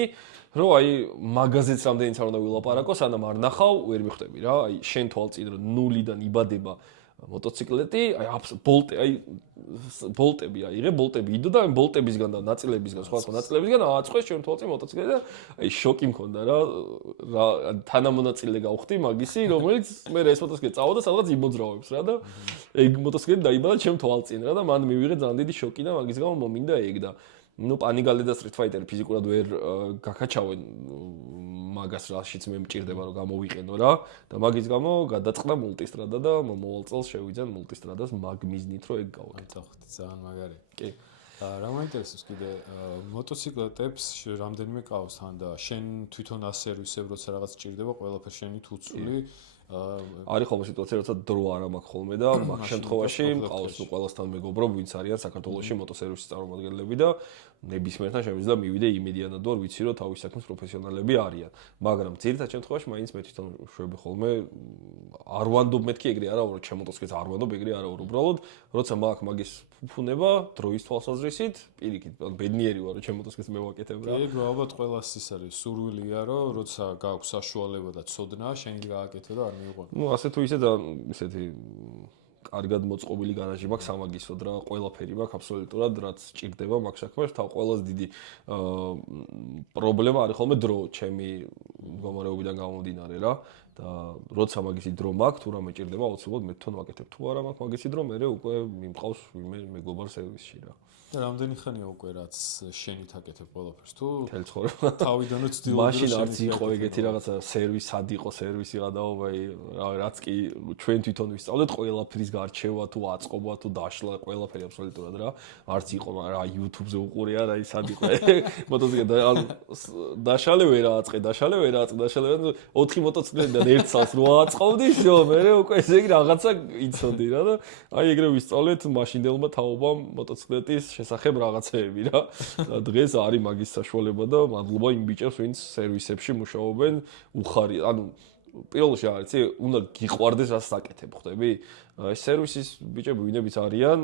რომ აი მაგაზეც რამდენიც არ უნდა ვილაპარაკო, სანამ არ ნახავ, ვერ მიხვდები რა. აი შენ თვალწინ რომ ნულიდან იბადება მოტოციკლეტი, აი ბოლტები აიღე, ბოლტები იდო და ამ ბოლტებისგან და ნაწილებისგან, სხვა ნაწილებისგან ააწყვეს შენ თვალწინ მოტოციკლეტი და აი შოკი მქონდა რა თანამონაწილე გავხდი მაგისი, რომელიც მე ეს მოტოციკლეტი წავოდა სადღაც იმოძრავებს რა და ეგ მოტოციკლეტი დაიბადა ჩემ თვალწინ რა და მან მივიღე ძალიან დიდი შოკი და მაგის გამო მომინდა ეგ და ну პანიგალე და Street Fighter ფიზიკურად ვერ გაკაჩავენ მაგას რაშიც მე მჭირდება რომ გამოვიყენო რა და მაგის გამო გადაწყდა მულტისტრადა და მომავალ წელს შევიძენ მულტისტრადას მაგ მიზნით რომ ეგ გავაკეთო. ძალიან მაგარი. კი. რა მაინტერესებს კიდე მოტოციკლეტებს რამდენიმე ყავს თან და შენ თვითონ ასერვისებ როცა რაღაც ჭირდება ყველაფერი შენი თუცული არის ხოლმე სიტუაცია, როცა დრო არ მაქვს ხოლმე და მაგ შემთხვევაში მყავს ნუ ყველასთან მეგობრობ, ვინც არიან საქართველოში მოტოსერვისის წარმომადგენლები და ნებისმიერთან შემიძლია მივიდე იმედიანად ვარ, ვიცი რომ თავის საქმის პროფესიონალები არიან. მაგრამ ძირითად შემთხვევაში მაინც მე თვითონ შვები ხოლმე არ ვანდობ მეთქი ეგრე არა, რომ ჩემ მოტოციკლს არ ვანდობ ეგრე არა, უბრალოდ როცა მაქვს მაგის ფუფუნება, დროის თვალსაზრისით, პირიქით, ბედნიერი ვარ რომ ჩემ მოტოციკლს მე ვაკეთებ რა. ეგ ალბათ ყველას ის არის სურვილია რომ როცა გაქვს საშუალება და ცოდნა შენ გააკეთო და არ მიიღო. ნუ ასე თუ ისე და ისეთი კარგად მოწყობილი განაჟი მაქვს სამაგისოდ რა, ყველაფერი მაქვს აბსოლუტურად რაც ჭირდება მაგ საქმეში, თავ ყველაზე დიდი პრობლემა არის ხოლმე დრო, ჩემი მდგომარეობიდან გამომდინარე რა და როცა მაგისი დრო მაქვს, თუ რამე ჭირდება, აუცილებლად მე თვითონ ვაკეთებ. თუ არა მაქვს მაგისი დრო, მე უკვე მიმყავს ვინმე მეგობარ სერვისში რა. და რამდენი ხანია უკვე რაც შენით აკეთებ ყველაფერს თუ მთელი ცხოვრება თავიდანაც ცდილობდი მაშინ არც იყო ეგეთი რაღაცა სერვისი, სად იყო სერვისი გადაობა, რაც კი ჩვენ თვითონ ვისწავლეთ ყველაფრის გარჩევა თუ აწყობა თუ დაშლა ყველაფერი აბსოლუტურად რა. არც იყო რა YouTube-ზე უყურე არა ის სად იყო მოტოციკლი ანუ დაშალე ვერ აწყე, დაშალე ვერ აწყე, დაშალე 4 მოტოციკლიდან ერთ წელს რო აწყობდი, შო მე უკვე ესე იგი რაღაცა იცოდი რა და აი ეგრე ვისწავლეთ მაშინდელმა თაობამ მოტოციკლეტის შესახებ რაღაცეები რა. და დღეს არის მაგის საშუალება და მადლობა იმ ბიჭებს, ვინც სერვისებში მუშაობენ, უხარია. ანუ პირველ რიგში არის, უნდა გიყვარდეს რასაც აკეთებ, ხვდები? ეს სერვისის ბიჭები ვინებიც არიან,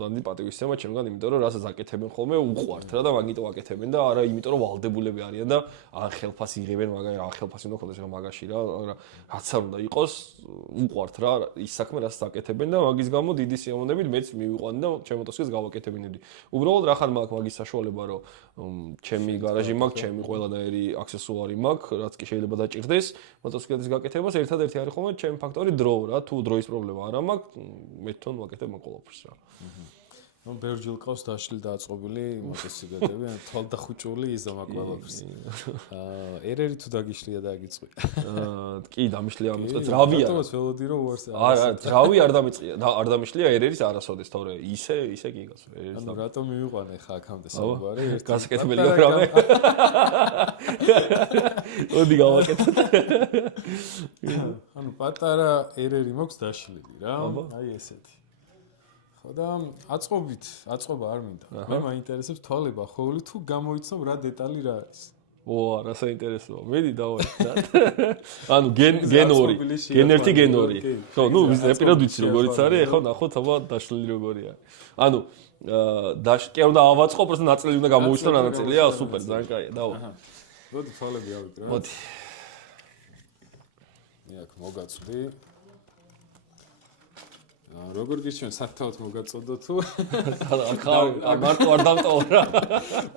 ზანდი პატივისცემა ჩემგან, იმიტომ რომ რასაც აკეთებენ ხოლმე უყვართ რა და მაგიტომ აკეთებენ და არა იმიტომ რომ ვალდებულები არიან და ან ხელფას იღებენ, მაგრამ რა ხელფასი უნდა ქონდეს რა მაგაში რა, რაც არ უნდა იყოს, უყვართ რა ის საქმე რასაც აკეთებენ და მაგის გამო დიდი სიამოვნებით მეც მივიყვანი და ჩემ მოტოციკლს გავაკეთებინებდი. უბრალოდ რახან მაქვს მაგის საშუალება რომ ჩემი გარაჟი მაქვს, ჩემი ყველანაირი აქსესუარი მაქვს, რაც კი შეიძლება დაჭირდეს მოტოციკლების გაკეთებას, ერთადერთი არის ხოლმე ჩემი ფაქტორი დრო რა, თუ დროის პრობლემა არ მაქვს მე თვითონ ვაკეთებ მაგ ყველაფერს რა. ნუ ბერჯილ ყავს დაშლილი დაწყობილი მოტოციკლები, თვალდახუჭული იზა მაგ ყველაფერს. ერერი თუ დაგიშლია და აგიწყვი. კი, დამიშლია ამიწყვი, ძრავია. რატომაც ველოდი რომ უარს არა, ძრავი არ დამიწყია და არ დამიშლია ერერის არასოდეს, თორე ისე კი გასულ ერერის. ანუ რატომ მივიყვანე ხა აქამდე საუბარი? გასაკეთებელი პროგრამა. ოდი გავაკეთოთ. ანუ პატარა ერერი მაქვს დაშლილი რა. აი ესეთი. ხო და აწყობა არ მინდა. მე მაინტერესებს თვალება ხოლმე თუ გამოიცნობ რა დეტალი რა არის. ო, რა საინტერესოა. მედი დავაჭდა. ანუ gen 2, gen 1, gen 2. ხო, ნუ პირად ვიცი როგორიც არის, ეხლა ნახოთ აბა დაშლილი როგორია. ანუ კი უნდა ავაწყო, პროსტა ნაწილი უნდა გამოვიცნო, რა ნაწილია, სუპერ, ძალიან კაია, დავა. მოდი თვალები ავიკრა. მოდი. აქ მოგაწვდი. როგორ გიჩვენ სათავთ მოგაწოდო თუ მარტო არ დამტოვ რა.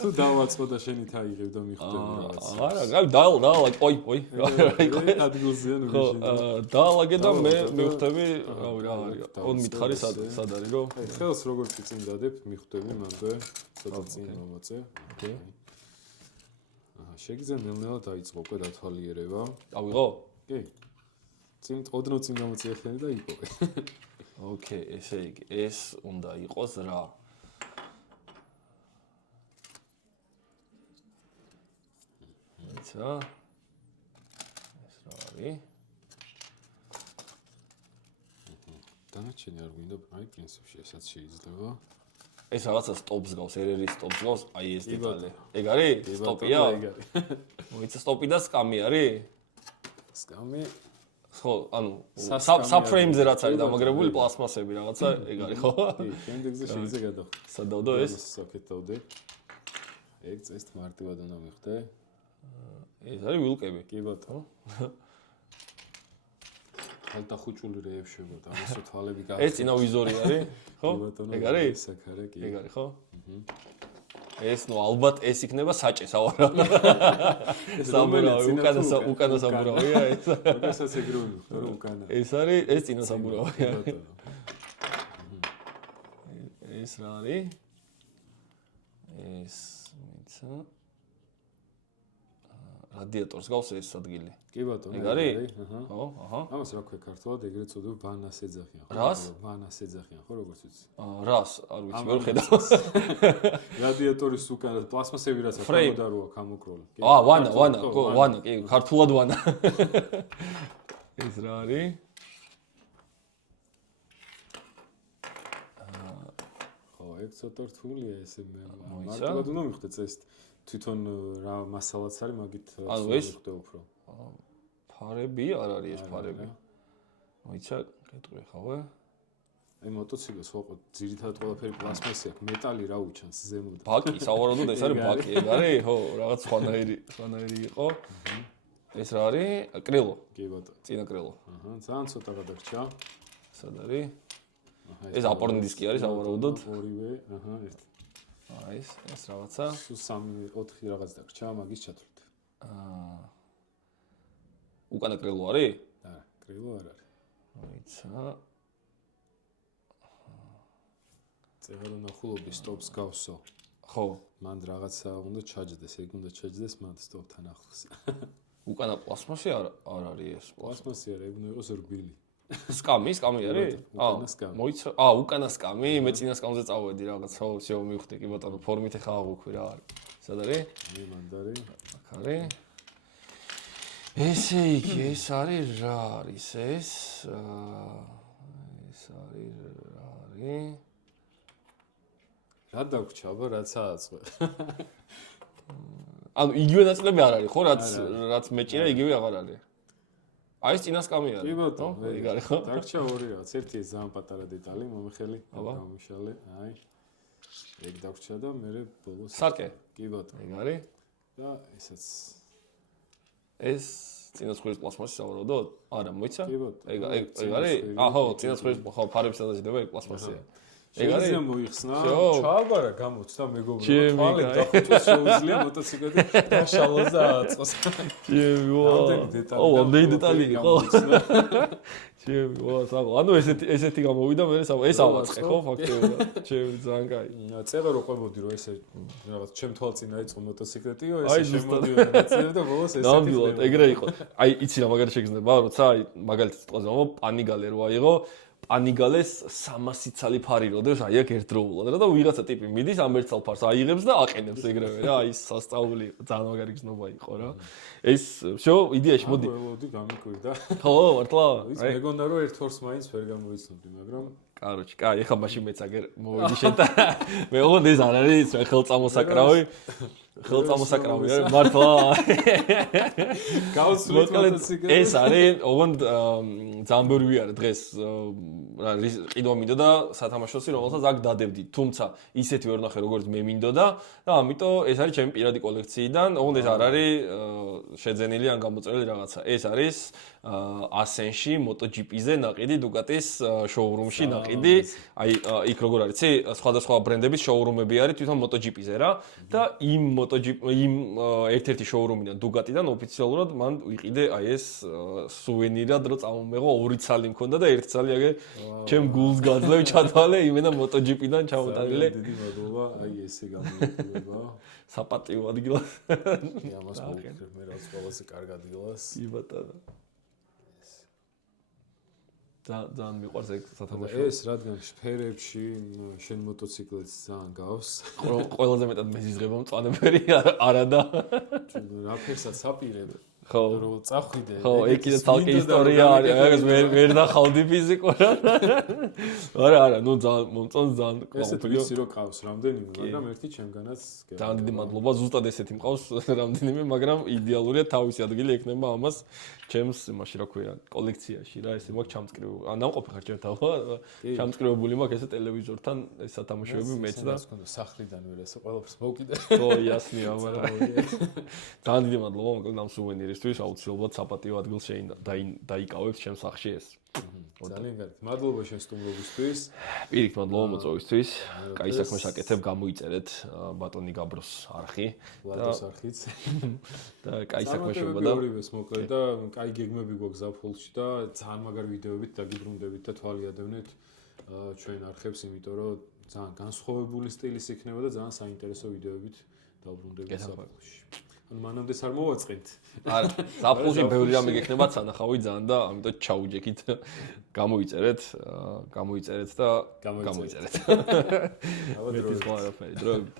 თუ დავაწყო და შენით აიღებ და მიხვდები რაღაც. არა, გავა, ой. ადგილზეა ნუ გიშინდა. დაალაგე და მე მივხვდები, რავი რა არის. ონ მითხარი სად არის რომ? ხელს როგორ წიწინდადებ, მიხვდები მანდე, ცოტა წინ მომაწე. ოკეი. შეგიძლია ნელ-ნელა დაიწყო უკვე დათვალიერება. ავიღო? კი. წინ ოდნავ წინ გამოწია ხელი და იპოვე. ოკეი, ესე იგი, ეს უნდა იყოს რა. ცა. ეს რა არის? დანარჩენი არ გვინდა, აი პრინციპში ესაც შეიძლება. ეს რაღაცა სტოპს გავს, ერერის სტოპს გავს, აი ეს დეტალი. ეგ არის? სტოპია? ეგ არის. მოიცა სტოპი და სკამი არის? სკამი ხო, ანუ საფრეიმზე რაც არის დამაგრებული პლასმასები რაღაცა, ეგ არის ხო? კი, შემდეგზე შეიძლება გადავხო. სად დავდო ეს? საკეთავდი. ეგ წესთ მარტივად უნდა მიხდე. ეს არის ვილკები. კი ბატონო. ხალდახუჭული რეებს შევოდა, ამასო თვალები გაახ. ეს წინა ვიზორი არის, ხო? ეგ არის? საკარე, კი. ეგ არის ხო? ეს ნუ ალბათ ეს იქნება საჭე სავარაუდო. საბურავი, უკანა საბურავია ეს. როდესაც ეგრევე მიხდე, რომ უკანა. ეს არის, ეს წინა საბურავია. ეს რა არის? ეს მიცა. რადიატორს გავს ეს ადგილი. კი ბატონო. ეგ არის? აჰა. ხო, აჰა. ამას რა ქვია ქართულად ეგრეთ წოდდება ბანას ეძახიან, ხო? რას? ბანას ეძახიან, ხო, როგორც ვიცი. რას? არ ვიცი, ვერ ხედავ. რადიატორის უკან პლასმასები რაც ამოდაროა გამოკროლი. ვანა, კი, ქართულად ვანა. ეს რა არის? ხო, ეგ ცოტა რთულია ესე მე. მარტივად უნდა მივხვდე წესით. თვითონ რა მასალაც არის, მაგით ვხვდე უფრო. ფარები არ არის ეს ფარები. მოიცა, გეტყვი ხავე. აი მოტოციკლს ვაყოთ, ძირითადად ყველაფერი პლასმასი აქვს, მეტალი რა უჩანს ზემოდან. ბაკი, სავარაუდოდ ეს არის ბაკი, ეგ არის? ხო, რაღაც სხვანაირი იყო. ეს რა არის? კრილო. კი ბატონო. წინა კრილო. აჰა, ძალიან ცოტა გადაგრჩა. სად არის? ეს აპორნი დისკი არის სავარაუდოდ. ორივე, აჰა, ერთი. აი ეს რაღაცა. სულ 3-4 რაღაც დაგრჩა, მაგის ჩათვლით. უკანა კრილო არის? არა, კრილო არ არის. მოიცა. წეღერო ნახულობი სტოპს გავსო. ხო. მან რაღაცა უნდა ჩაჯდეს, ეგ უნდა ჩაჯდეს მან სტოპთან ახლოს. უკანა პლასმასი არ არის ეს. პლასმასი არა, ეგ უნდა იყოს რბილი. სკამი არის? უკანა სკამი. მოიცა. უკანა სკამი, მე წინა სკამზე წავედი რაღაც, ხო, всё მივხვდი კი ბატონო, ფორმით ეხა აღვიქვი რა არის. სად არის? მე მანდარი. აქ არის. ესე იგი, ეს არის რა არის ეს? ეს არის რა არის? რა დაგვრჩა, აბა რაც ააწყე. ანუ იგივე ნაწილები არ არის, ხო, რაც მეჭირა, იგივე აღარ არის. აი ეს წინა სკამი არის. კი ბატონო, ეგ არის ხო? დაგვრჩა ორი რაღაც, ერთი ეს ძალიან პატარა დეტალი, მომხელი, გამიშალე, აი. ეგ დაგვრჩა და მე ბოლოს სარკე. კი ბატონო. ეგ არის. და ესაც ეს წინა ცხვრის პლასმასი სავარაუდოდ? არა, მოიცა? კი ბატონო. ეგ არის? ხო, წინა ცხვრის ხო, ფარებს დაზიდება ეგ პლასმასია. ეგ არის მოიხსნა, ჩააბარა გამოცდა მეგობრებო, თვალე დახუჭოს შეუძლია მოტოციკლზე დაშალოს და აწყოს. ამდენი დეტალი იყო. ანუ ესეთი გამოვიდა მე ეს ავაწყე ხო ფაქტობრივად. ძალიან კაი. წეღა რო ყვებოდი რომ ესე რაღაც ჩემ თვალწინ აიწყო მოტოციკლეტიო, ესე შემოდიოდა და ბოლოს ესე. ნამდვილად ეგრე იყო. აი იცი რა მაგარი შეგრძნება, როცა აი მაგალითად სიტყვაზე მომო პანიგალე რო აიღო პანიგალეს 300 ცალი ფარი როდებს აი აქ ერთდროულად რა და ვიღაცა ტიპი მიდის ამ ერთ ცალ ფარს აიღებს და აყენებს ეგრევე რა აი სასწაული იყო ძალიან მაგარი გზნობა იყო რა ეს всё იდეაში მოდი ველოდი გამიკვირდა ხო მართლა აი მეგონა რომ ერთ ფორს მაინც ვერ გამოიცნობდი მაგრამ კაროჩი კაი ეხლა მაშინ მეც აგერ მოვიდი შენ და მე ოღონდ ეს არ არის ხელწამოსაკრავი ხელწამოსაკრავი არა მართლა გავსვლით მოტოციკლი ეს არის ოღონდ ძალიან ბევრი ვიარე დღეს ყიდვა მინდოდა სათამაშოსი რომელსაც აქ დადებდი თუმცა ისეთი ვერ ნახე როგორც მე მინდოდა და ამიტომ ეს არის ჩემი პირადი კოლექციიდან ოღონდ ეს არ არის შეძენილი ან გამოწერილი რაღაცა ეს არის ასენში MotoGP-ზე ნაყიდი დუკატის შოურუმში ნაყიდი აი იქ როგორ არის იცი სხვადასხვა ბრენდების შოურუმები არის თვითონ MotoGP-ზე რა და იმ ერთ-ერთი შოურუმიდან დუგატიდან ოფიციალურად მან ვიყიდე აი ეს სუვენირად რომ წამომეღო ორი ცალი მქონდა და ერთი ცალი აგე ჩემ გულს გაძლევ ჩათვალე იმენა MotoGP-დან ჩამოტანილი დიდი მადლობა აი ესე გამოიყურება საპატიო ადგილას ამას მოვიქცევ მე რაც ყველაზე კარგ ადგილას კი ბატონო ძალიან მიყვარს ეგ სათამაშო ეს რადგან სფერებში შენ მოტოციკლებს ძალიან გავს ყველაზე მეტად მეზიზღება მწვანეფერი არა და რა ფერსაც აპირებ ხო რომ წახვიდე ხო ეგ კიდე თალკე ისტორია არის ეგ ვერ ნახავდი ფიზიკურად არა ნუ ძალიან მომწონს ძალიან ესეთი ვიცი რომ ყავს რამდენიმე მაგრამ ერთი ჩემგანაც ძალიან დიდი მადლობა ზუსტად ესეთი მყავს რამდენიმე მაგრამ იდეალურია თავისი ადგილი ექნება ამას ჩემს იმაში რა ქვია კოლექციაში რა ესე მაქვს ჩამწკრივებული ან ნამყოფი ხარ ჩემ თავა ჩამწკრივებული მაქვს ესე ტელევიზორთან ეს სათამაშოები მეც და სახლიდან ვერ ესე ყველაფერს მოვკიდე ხო იასნია მაგრამ ძალიან დიდი მადლობა მოკლედ ამ სუვენირისთვის აუცილებლად საპატიო ადგილს დაიკავებს ჩემს სახლში ეს ძალიან კარგი მადლობა შენ სტუმრობისთვის პირიქით მადლობა მოწვევისთვის კაი საქმეს აკეთებ გამოიწერეთ ბატონი გაბროს არხი ლადოს არხიც და კაი საქმეშობა და ორივეს მოკლედ და კაი გეგმები გვაქვს ზაფხულში და ძალიან მაგარი ვიდეოებით დაგიბრუნდებით და თვალიადევნეთ ჩვენ არხებს იმიტომ რომ ძალიან განსხვავებული სტილის იქნება და ძალიან საინტერესო ვიდეოებით დავბრუნდებით ზაფხულში ანუ მანამდეც არ მოვაწყინთ. არა, ზაფხულში ბევრი რამე გექნებათ სანახავი ძალიან და ამიტომ ჩაუჯექით. გამოიწერეთ და გამოიწერეთ. აბა მეტი სხვა არაფერი, დროებით.